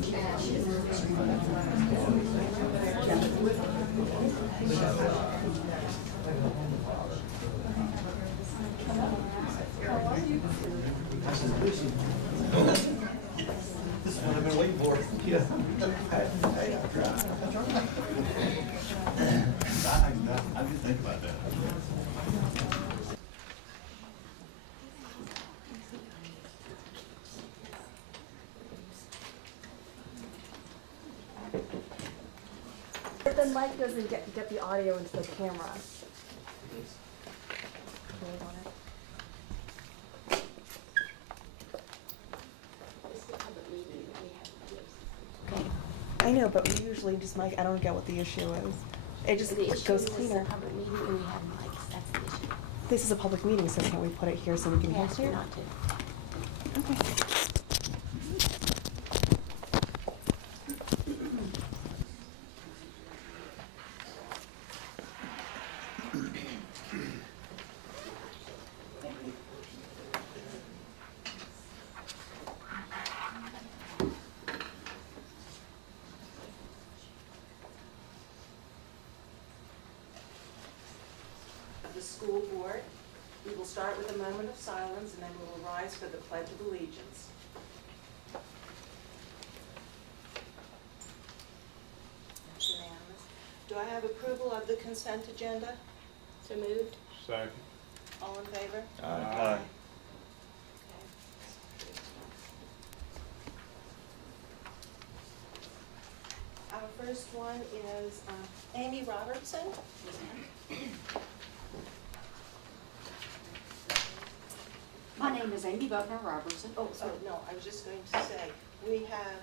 This is what I've been waiting for. Yeah. I didn't think about that. But the mic doesn't get the audio into the camera. I know, but we usually just mic. I don't get what the issue is. It just goes cleaner. Public meeting and we have mics. That's the issue. This is a public meeting, so can't we put it here so we can hear Yes, it? not to. Okay. The school board. We will start with a moment of silence and then we will rise for the Pledge of Allegiance. That's unanimous. Do I have approval of the consent agenda? So moved. Second. All in favor? Aye. Our first one is Amy Robertson. My name is Amy Buckner Robertson. Oh, no, I was just going to say, we have,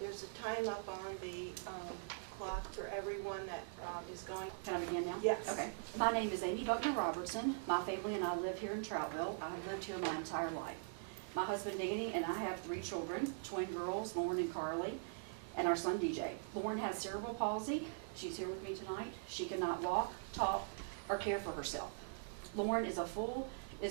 there's a time up on the clock for everyone that is going. Can I begin now? Yes. Okay. My name is Amy Buckner Robertson. My family and I live here in Troutville. I have lived here my entire life. My husband Danny and I have 3 children, twin girls, Lauren and Carly, and our son DJ. Lauren has cerebral palsy. She's here with me tonight. She cannot walk, talk, or care for herself. Lauren is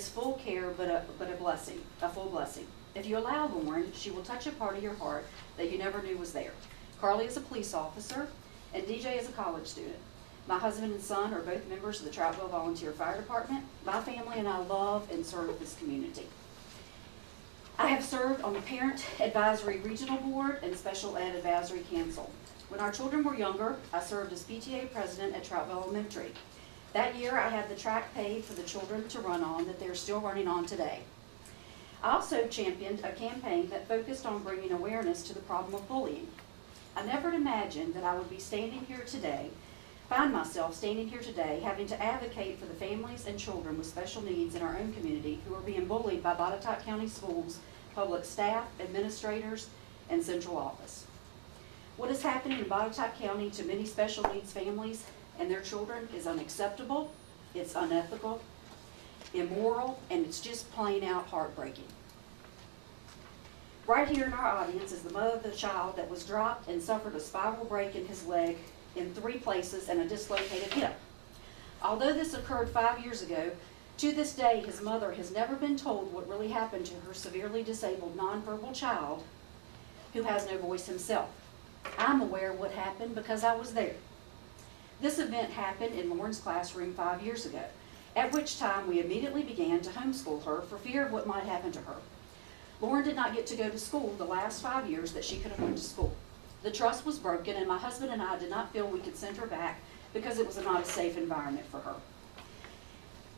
full care, but a blessing, a full blessing. If you allow Lauren, she will touch a part of your heart that you never knew was there. Carly is a police officer, and DJ is a college student. My husband and son are both members of the Troutville Volunteer Fire Department. My family and I love and serve this community. I have served on the Parent Advisory Regional Board and Special Ed Advisory Council. When our children were younger, I served as PTA president at Troutville Elementary. That year, I had the track paved for the children to run on that they're still running on today. I also championed a campaign that focused on bringing awareness to the problem of bullying. I never imagined that I would find myself standing here today having to advocate for the families and children with special needs in our own community who are being bullied by Botetourt County Schools, public staff, administrators, and central office. What is happening in Botetourt County to many special needs families and their children is unacceptable, it's unethical, immoral, and it's just plain out heartbreaking. Right here in our audience is the mother of the child that was dropped and suffered a spiral break in his leg in 3 places and a dislocated hip. Although this occurred 5 years ago, to this day his mother has never been told what really happened to her severely disabled nonverbal child who has no voice himself. I'm aware of what happened because I was there. This event happened in Lauren's classroom 5 years ago, at which time we immediately began to homeschool her for fear of what might happen to her. Lauren did not get to go to school the last 5 years that she could have went to school. The trust was broken and my husband and I did not feel we could send her back because it was not a safe environment for her.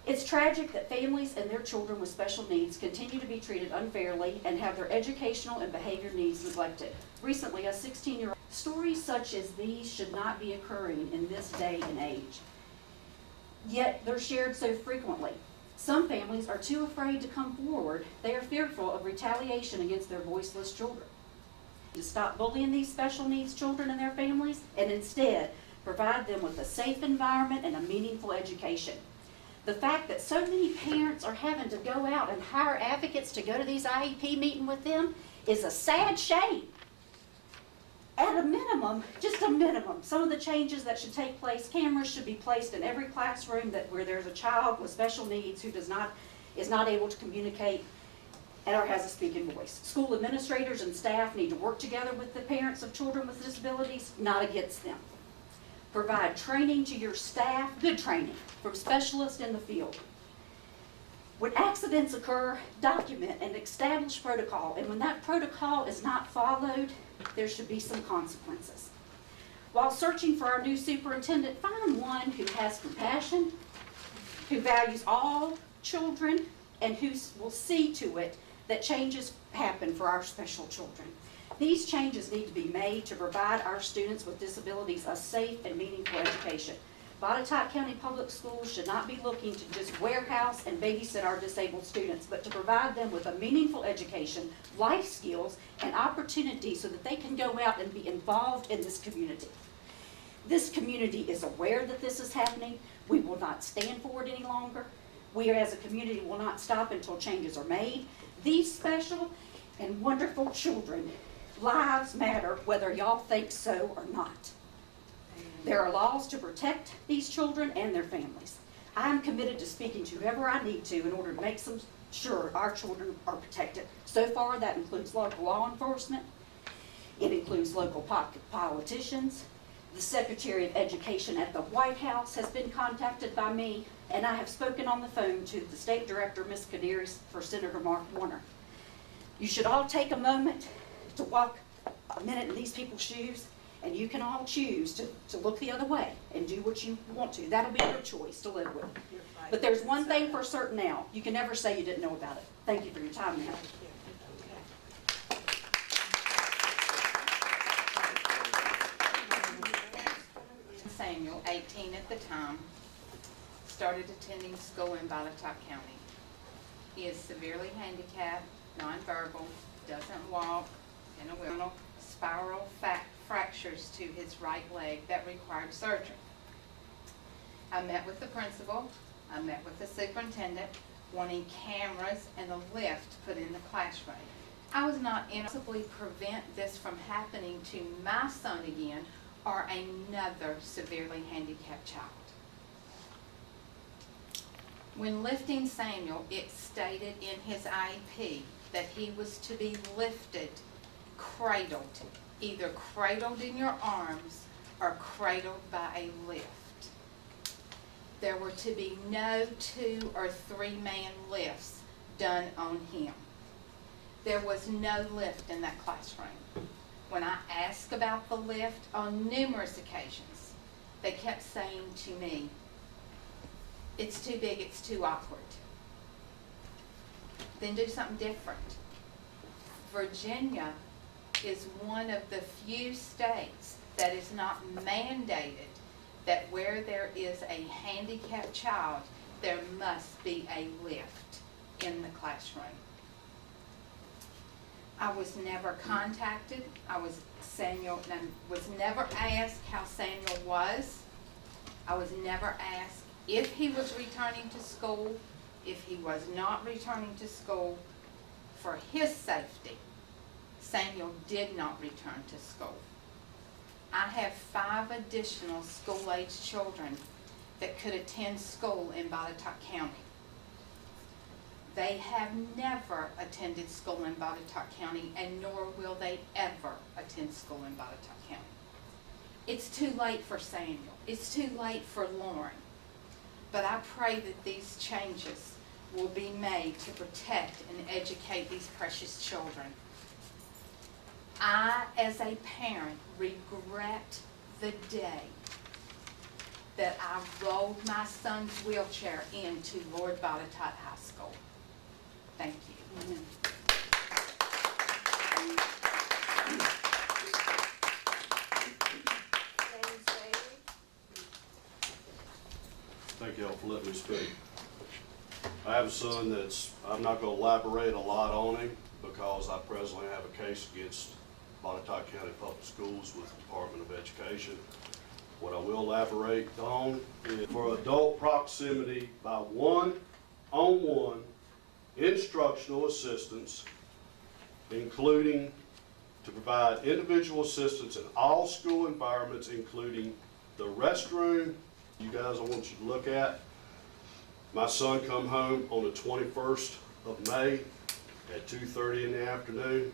It's tragic that families and their children with special needs continue to be treated unfairly and have their educational and behavior needs neglected. Recently, a 16-year-old. Stories such as these should not be occurring in this day and age. Yet they're shared so frequently. Some families are too afraid to come forward. They are fearful of retaliation against their voiceless children. To stop bullying these special needs children and their families and instead provide them with a safe environment and a meaningful education. The fact that so many parents are having to go out and hire advocates to go to these IEP meetings with them is a sad shame. At a minimum, just a minimum, some of the changes that should take place, cameras should be placed in every classroom where there's a child with special needs who is not able to communicate. or has a speaking voice. School administrators and staff need to work together with the parents of children with disabilities, not against them. Provide training to your staff, good training, from specialists in the field. When accidents occur, document and establish protocol, and when that protocol is not followed, there should be some consequences. While searching for our new superintendent, find one who has compassion, who values all children, and who will see to it that changes happen for our special children. These changes need to be made to provide our students with disabilities a safe and meaningful education. Botetourt County Public Schools should not be looking to just warehouse and babysit our disabled students, but to provide them with a meaningful education, life skills, and opportunities so that they can go out and be involved in this community. This community is aware that this is happening. We will not stand for it any longer. We as a community will not stop until changes are made. These special and wonderful children, lives matter whether y'all think so or not. There are laws to protect these children and their families. I am committed to speaking to whoever I need to in order to make sure our children are protected. So far, that includes local law enforcement. It includes local politicians. The Secretary of Education at the White House has been contacted by me, and I have spoken on the phone to the State Director, Ms. Kadiri, for Senator Mark Warner. You should all take a moment to walk a minute in these people's shoes, and you can all choose to look the other way and do what you want to. That'll be your choice to live with. But there's one thing for certain now. You can never say you didn't know about it. Thank you for your time now. Samuel, 18 at the time, started attending school in Botetourt County. He is severely handicapped, nonverbal, doesn't walk, and a wheelchair, spiral fractures to his right leg that required surgery. I met with the principal, I met with the superintendent, wanting cameras and a lift put in the classroom. I was not possibly prevent this from happening to my son again or another severely handicapped child. When lifting Samuel, it stated in his IEP that he was to be lifted, cradled, either cradled in your arms or cradled by a lift. There were to be no 2 or 3 man lifts done on him. There was no lift in that classroom. When I asked about the lift on numerous occasions, they kept saying to me, it's too big, it's too awkward. Then do something different. Virginia is one of the few states that is not mandated that where there is a handicapped child, there must be a lift in the classroom. I was never contacted. Samuel was never asked how Samuel was. I was never asked if he was returning to school, if he was not returning to school. For his safety, Samuel did not return to school. I have 5 additional school-age children that could attend school in Botetourt County. They have never attended school in Botetourt County, and nor will they ever attend school in Botetourt County. It's too late for Samuel. It's too late for Lauren. But I pray that these changes will be made to protect and educate these precious children. I, as a parent, regret the day that I rolled my son's wheelchair into Lord Botetourt High School. Thank you. Amen. Thank y'all for letting me speak. I have a son that's, I'm not going to elaborate a lot on him because I presently have a case against Botetourt County Public Schools with the Department of Education. What I will elaborate on is for adult proximity by one-on-one instructional assistance, including to provide individual assistance in all school environments, including the restroom. You guys, I want you to look at. My son come home on the 21st of May. at 2:30 in the afternoon,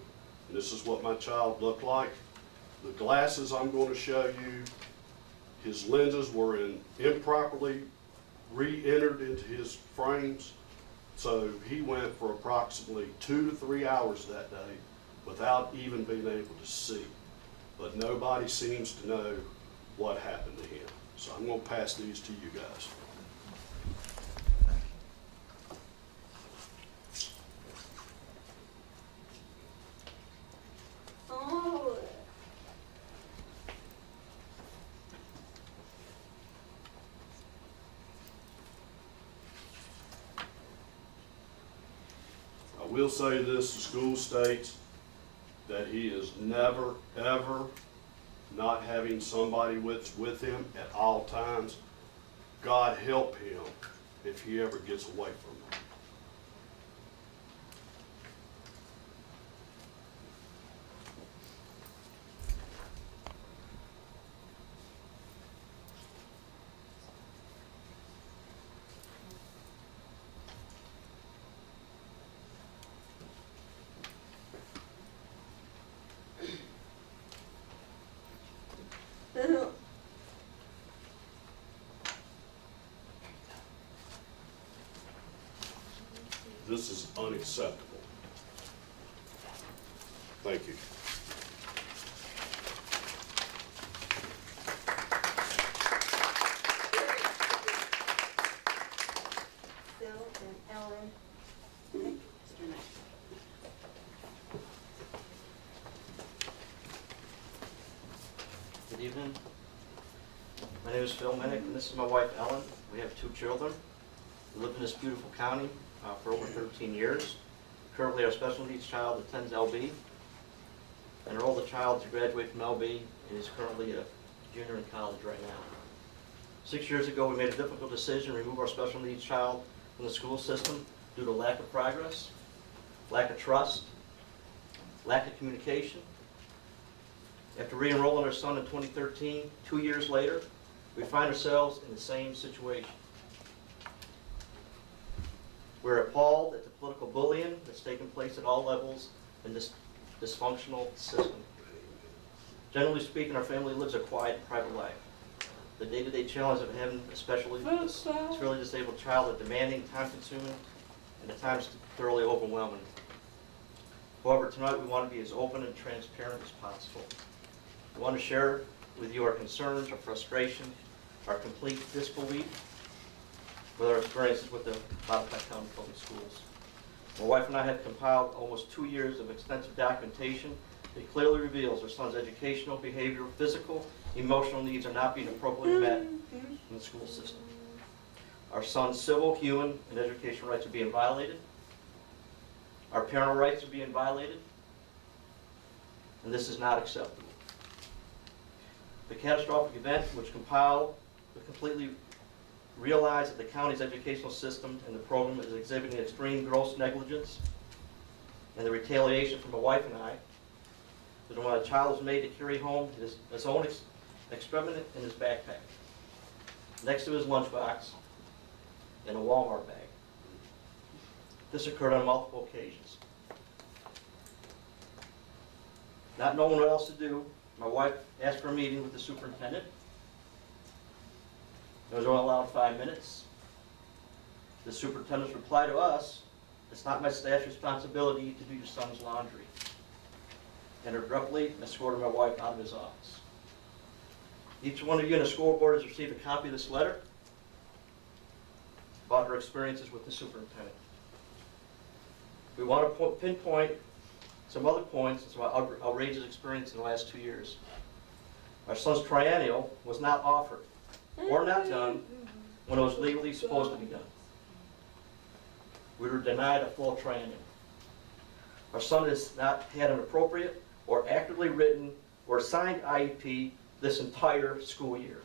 and this is what my child looked like. The glasses I'm going to show you, his lenses were improperly re-entered into his frames. So he went for approximately 2 to 3 hours that day without even being able to see. But nobody seems to know what happened to him. So I'm going to pass these to you guys. Oh. I will say this, the school states that he is never, ever not having somebody with him at all times. God help him if he ever gets away from them. This is unacceptable. Thank you. Phil and Ellen. Good evening. My name is Phil Minnick, and this is my wife Ellen. We have 2 children. We live in this beautiful county for over 13 years. Currently, our special needs child attends LB, and our oldest child to graduate from LB and is currently a junior in college right now. 6 years ago, we made a difficult decision to remove our special needs child from the school system due to lack of progress, lack of trust, lack of communication. After re-enrolling our son in 2013, 2 years later, we find ourselves in the same situation. We're appalled at the political bullying that's taken place at all levels in this dysfunctional system. Generally speaking, our family lives a quiet, private life. The day-to-day challenge of having a severely disabled child is demanding, time-consuming, and at times thoroughly overwhelming. However, tonight we want to be as open and transparent as possible. We want to share with you our concerns, our frustration, our complete disbelief with our experiences with the Botetourt County Public Schools. My wife and I have compiled almost 2 years of extensive documentation that clearly reveals our son's educational, behavioral, physical, emotional needs are not being appropriately met in the school system. Our son's civil, human, and educational rights are being violated. Our parental rights are being violated. And this is not acceptable. The catastrophic event which compiled to completely realize that the county's educational system and the program is exhibiting extreme gross negligence, and the retaliation from my wife and I, that when a child is made to carry home his own excrement in his backpack, next to his lunchbox, in a Walmart bag. This occurred on multiple occasions. Not knowing what else to do, my wife asked for a meeting with the superintendent. It was only allowed 5 minutes. The superintendent's reply to us, "It's not my staff's responsibility to do your son's laundry," and abruptly escorted my wife out of his office. Each one of you in the school board has received a copy of this letter about her experiences with the superintendent. We want to pinpoint some other points as well outrageous experience in the last 2 years. Our son's triennial was not offered or not done when it was legally supposed to be done. We were denied a full triennial. Our son has not had an appropriate or accurately written or signed IEP this entire school year.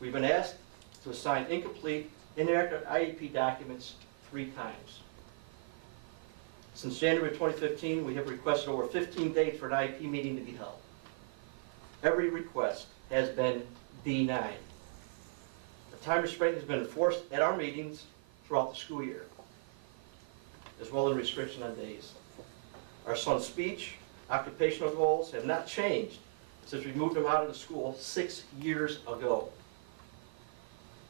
We've been asked to assign incomplete, inaccurate IEP documents 3 times. Since January 2015, we have requested over 15 dates for an IEP meeting to be held. Every request has been denied. The time restraint has been enforced at our meetings throughout the school year. as well as restriction on days. Our son's speech, occupational goals have not changed since we moved him out of the school 6 years ago.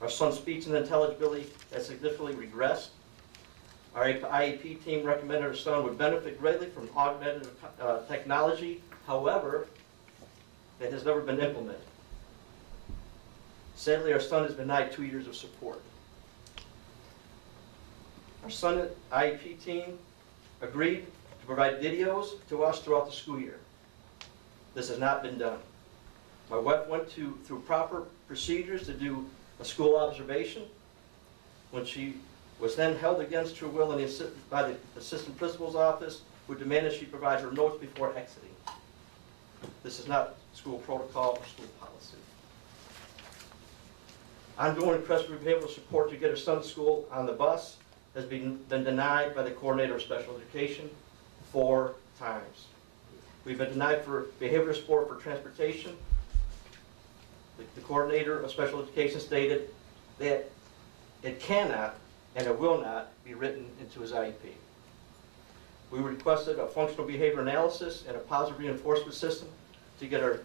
Our son's speech and intelligibility has significantly regressed. Our IEP team recommended our son would benefit greatly from augmented technology. However, it has never been implemented. Sadly, our son has been denied 2 years of support. Our son IEP team agreed to provide videos to us throughout the school year. This has not been done. My wife went through proper procedures to do a school observation. When she was then held against her will by the assistant principal's office, who demanded she provide her notes before exiting. This is not school protocol or school policy. Ongoing request for behavioral support to get her son to school on the bus has been denied by the coordinator of special education 4 times. We've been denied for behavioral support for transportation. The coordinator of special education stated that it cannot and it will not be written into his IEP. We requested a functional behavior analysis and a positive reinforcement system to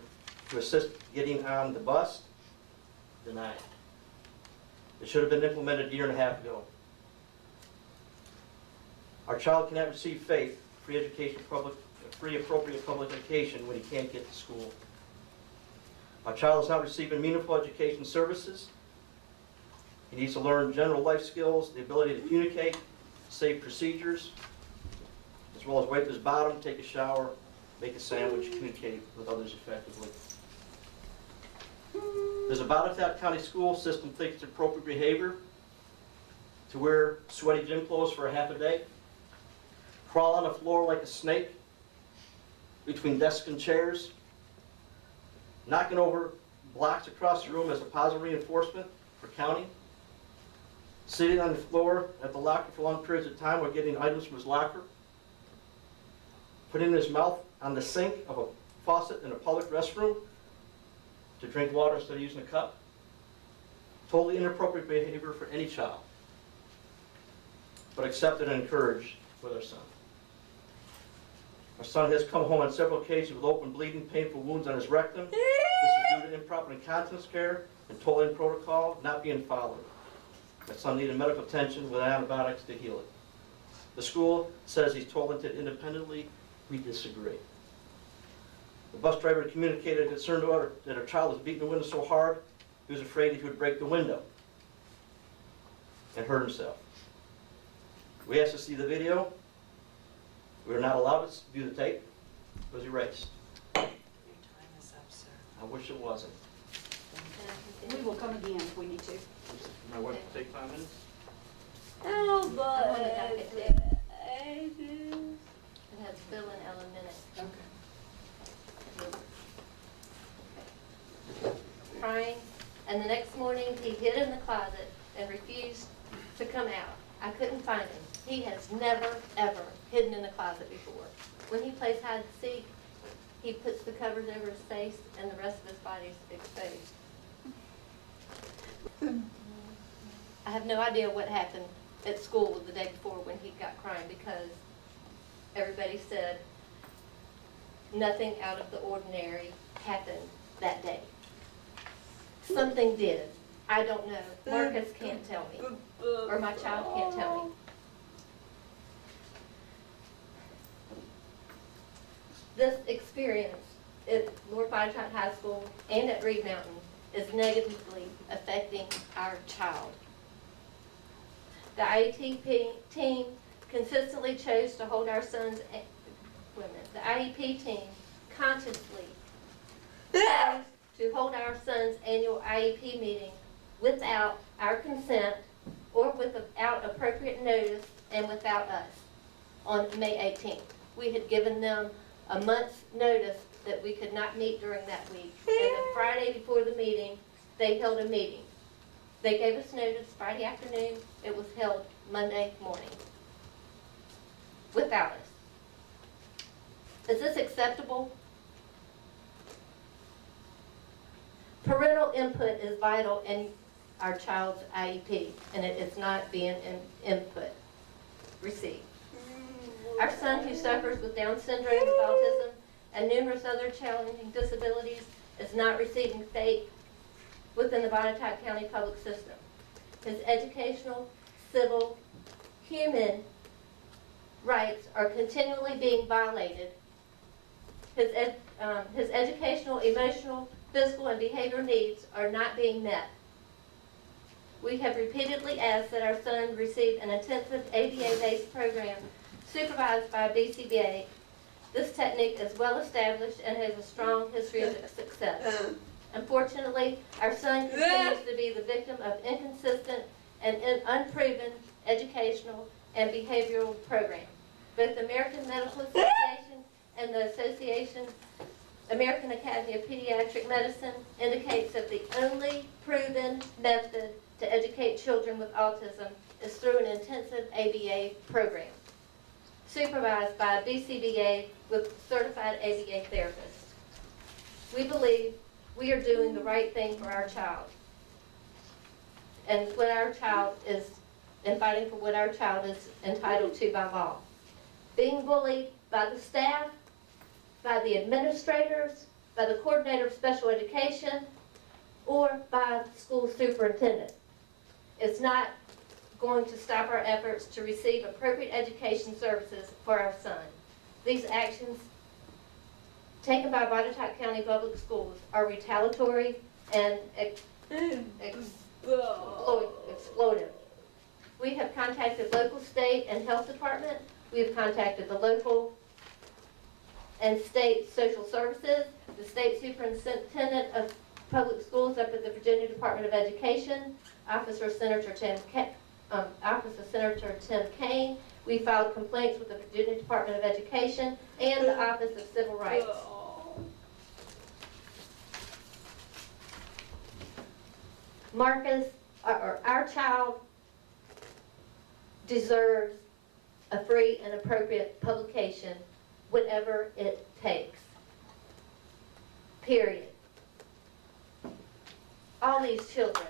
assist getting on the bus. Denied. It should have been implemented a year and a half ago. Our child cannot receive FAPE, free appropriate public education, when he can't get to school. Our child is not receiving meaningful education services. He needs to learn general life skills, the ability to communicate, safe procedures, as well as wipe his bottom, take a shower, make a sandwich, communicate with others effectively. Does the Botetourt County school system think it's appropriate behavior to wear sweaty gym clothes for a half a day? Crawl on the floor like a snake between desks and chairs? Knocking over blocks across the room as a positive reinforcement for counting? Sitting on the floor at the locker for long periods of time while getting items from his locker? Putting his mouth on the sink of a faucet in a public restroom to drink water instead of using a cup? Totally inappropriate behavior for any child, but accepted and encouraged with our son. Our son has come home on several occasions with open, bleeding, painful wounds on his rectum. This is due to improper incontinence care and toilet protocol not being followed. My son needed medical attention with antibiotics to heal it. The school says he's toileted independently. We disagree. The bus driver communicated concern to her that her child was beating the window so hard, he was afraid he would break the window and hurt himself. We asked to see the video. We were not allowed to view the tape. It was erased. Your time is up, sir. I wish it wasn't. We will come again if we need to. My wife will take 5 minutes. Oh, but. It has Phil and Ellen in it. Okay. Crying, and the next morning he hid in the closet and refused to come out. I couldn't find him. He has never, ever hidden in the closet before. When he plays hide and seek, he puts the covers over his face and the rest of his body is exposed. I have no idea what happened at school the day before when he got crying, because everybody said nothing out of the ordinary happened that day. Something did. I don't know. Marcus can't tell me, or my child can't tell me. This experience at Lord Botetourt High School and at Reed Mountain is negatively affecting our child. The IEP team consistently chose to hold our son's, the IEP team consciously chose to hold our son's annual IEP meeting without our consent or without appropriate notice and without us on May 18th. We had given them a month's notice that we could not meet during that week. And the Friday before the meeting, they held a meeting. They gave us notice Friday afternoon. It was held Monday morning without us. Is this acceptable? Parental input is vital in our child's IEP, and it is not being received. Our son, who suffers with Down syndrome, autism, and numerous other challenging disabilities, is not receiving FAPE within the Botetourt County public system. His educational, civil, human rights are continually being violated. His educational, emotional, physical, and behavioral needs are not being met. We have repeatedly asked that our son receive an intensive ABA-based program supervised by BCBA. This technique is well established and has a strong history of success. Unfortunately, our son continues to be the victim of inconsistent and unproven educational and behavioral programs. Both the American Medical Association and the American Academy of Pediatric Medicine indicates that the only proven method to educate children with autism is through an intensive ABA program, supervised by a BCBA with certified ABA therapists. We believe we are doing the right thing for our child, and what our child is, and fighting for what our child is entitled to by law. Being bullied by the staff, by the administrators, by the coordinator of special education, or by the school superintendent is not going to stop our efforts to receive appropriate education services for our son. These actions taken by Botetourt County Public Schools are retaliatory and exploitive. We have contacted local, state, and health department. We have contacted the local and state social services, the state superintendent of public schools up at the Virginia Department of Education, Officer Senator Tim Kaine. We filed complaints with the Virginia Department of Education and the Office of Civil Rights. Marcus, our child deserves a free and appropriate publication, whatever it takes. Period. All these children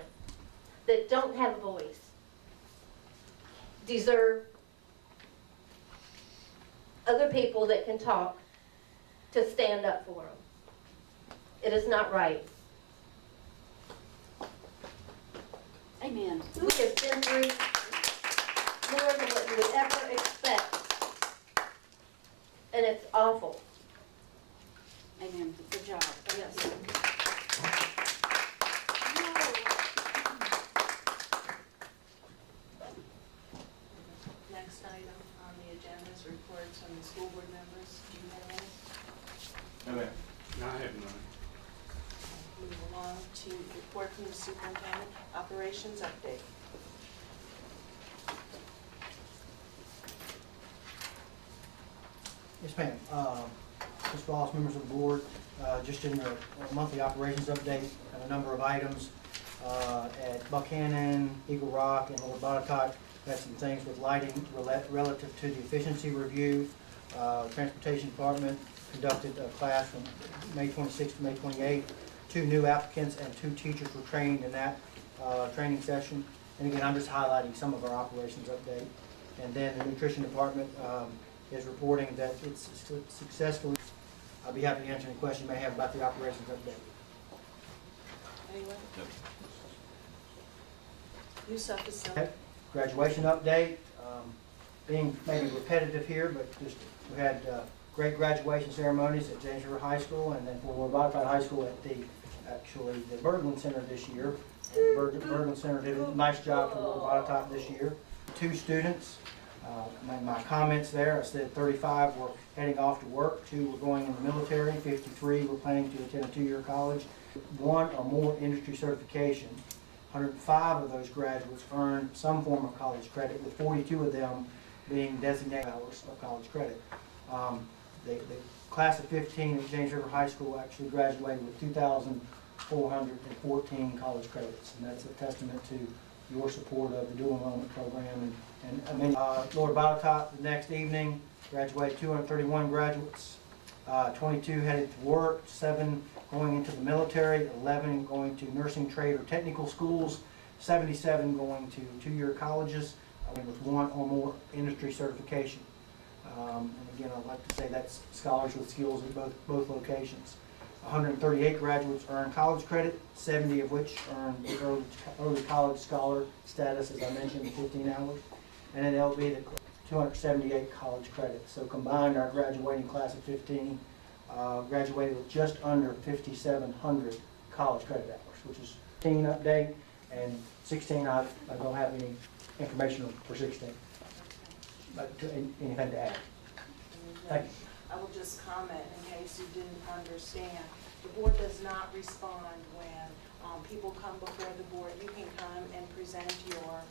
that don't have a voice deserve other people that can talk to stand up for them. It is not right. Amen. We have been through more than what you would ever expect, and it's awful. Amen. Good job. Yes. Next item on the agenda is reports from the school board members. Do you have any? Okay. No, I have none. Move along to report from the superintendent, operations update. Yes, ma'am. Mr. Wallace, members of the board, just in your monthly operations update, have a number of items at Buchanan, Eagle Rock, and Lower Botetourt. Had some things with lighting relative to the efficiency review. Transportation Department conducted a class from May 26th to May 28th. 2 new applicants and 2 teachers were trained in that training session. And again, I'm just highlighting some of our operations update. And then the Nutrition Department is reporting that it's successfully. I'll be happy to answer any questions you may have about the operations update. Anyone? Yep. Use of facility. Okay. Graduation update, being maybe repetitive here, but just we had great graduation ceremonies at James River High School and then for Botetourt High School at the Berglund Center this year. Berglund Center did a nice job for Botetourt this year. 2 students, my comments there, I said 35 were heading off to work, 2 were going in the military, 53 were planning to attend a 2-year college. 1 or more industry certification. 105 of those graduates earned some form of college credit, with 42 of them being designated hours of college credit. The class of 15 at James River High School actually graduated with 2,414 college credits, and that's a testament to your support of the dual enrollment program. And I mean, Lower Botetourt the next evening graduated 231 graduates, 22 headed to work, 7 going into the military, 11 going to nursing, trade, or technical schools, 77 going to 2-year colleges with 1 or more industry certification. And again, I'd like to say that's scholars with skills at both locations. 138 graduates earn college credit, 70 of which earn early college scholar status, as I mentioned, 15 hours. And in LB, the 278 college credits. So combined, our graduating class of 15 graduated with just under 5,700 college credit hours, which is 15 update, and 16, I don't have any information for 16. But anything to add? Thank you. I will just comment in case you didn't understand. The board does not respond when people come before the board. You can come and present your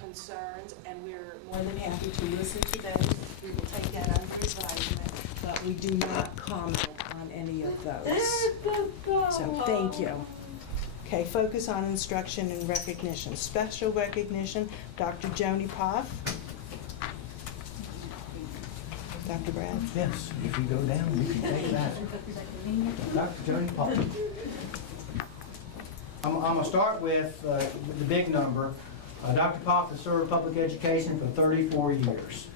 concerns, and we're more than happy to listen to those. We will take that under advisement, but we do not comment on any of those. So, thank you. Okay, focus on instruction and recognition. Special recognition, Dr. Joni Poff. Dr. Brad? Yes, if you go down, you can take that. Dr. Joni Paul. I'm going to start with the big number. Dr. Poff has served public education for 34 years.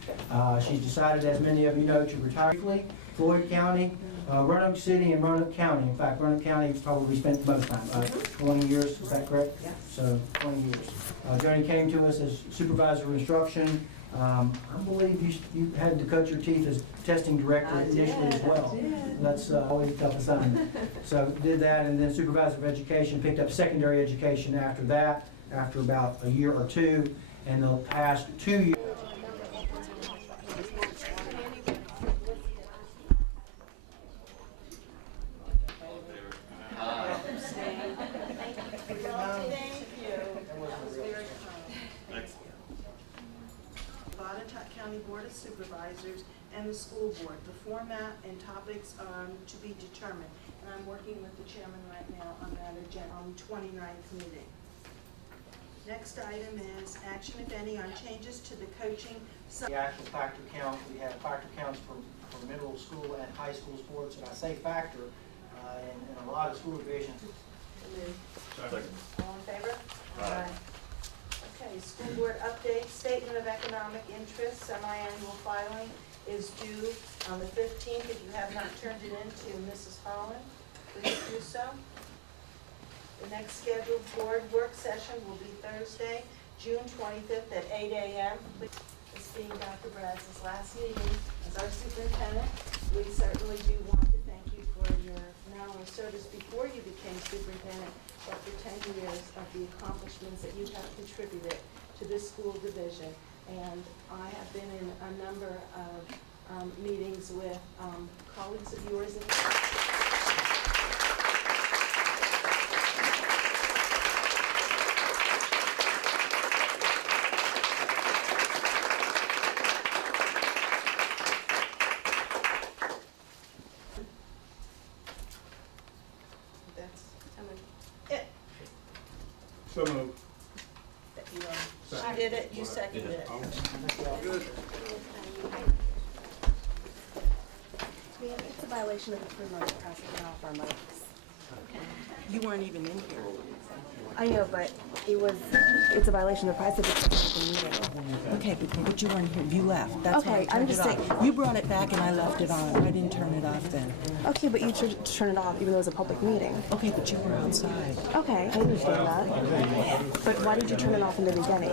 She's decided, as many of you know, to retire briefly. Floyd County, Roanoke City, and Roanoke County. In fact, Roanoke County probably spent the most time, 20 years, is that correct? Yeah. So, 20 years. Joni came to us as supervisor of instruction. I believe you had to cut your teeth as testing director initially as well. That's always a tough assignment. So did that, and then supervisor of education, picked up secondary education after that, after about a year or two, and the past 2 years. Botetourt County Board of Supervisors and the school board. The format and topics are to be determined. And I'm working with the chairman right now on that agenda on the 29th meeting. Next item is action, if any, on changes to the coaching. The actual factor count, we have factor counts for middle school and high school sports, and I say factor in a lot of school divisions. All in favor? Aye. Okay, school board update, statement of economic interest, semi-annual filing is due on the 15th. If you have not turned it in to Mrs. Holland, please do so. The next scheduled board work session will be Thursday, June 25th at 8 a.m. This being Dr. Brad's last meeting as our superintendent, we certainly do want to thank you for your not only service before you became superintendent, but for 10 years of the accomplishments that you have contributed to this school division. And I have been in a number of meetings with colleagues of yours. So moved. She did it, you seconded it. It's a violation of the free-market process off our mics. You weren't even in here. I know, but it's a violation of the price of the meeting. Okay, but you weren't here, you left, that's why I Okay, I'm turned just it saying. off. You brought it back and I left it on, I didn't turn it off then. Okay, but you should turn it off even though it was a public meeting. Okay, but you were outside. Okay, I understand that. But why did you turn it off in the beginning?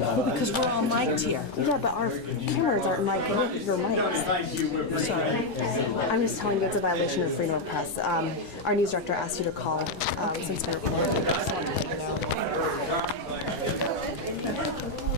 Well, because we're all mic'd here. Yeah, but our cameras aren't mic'd with your mics. Sorry. I'm just telling you it's a violation of freedom of press. Our news director asked you to call since they're recording.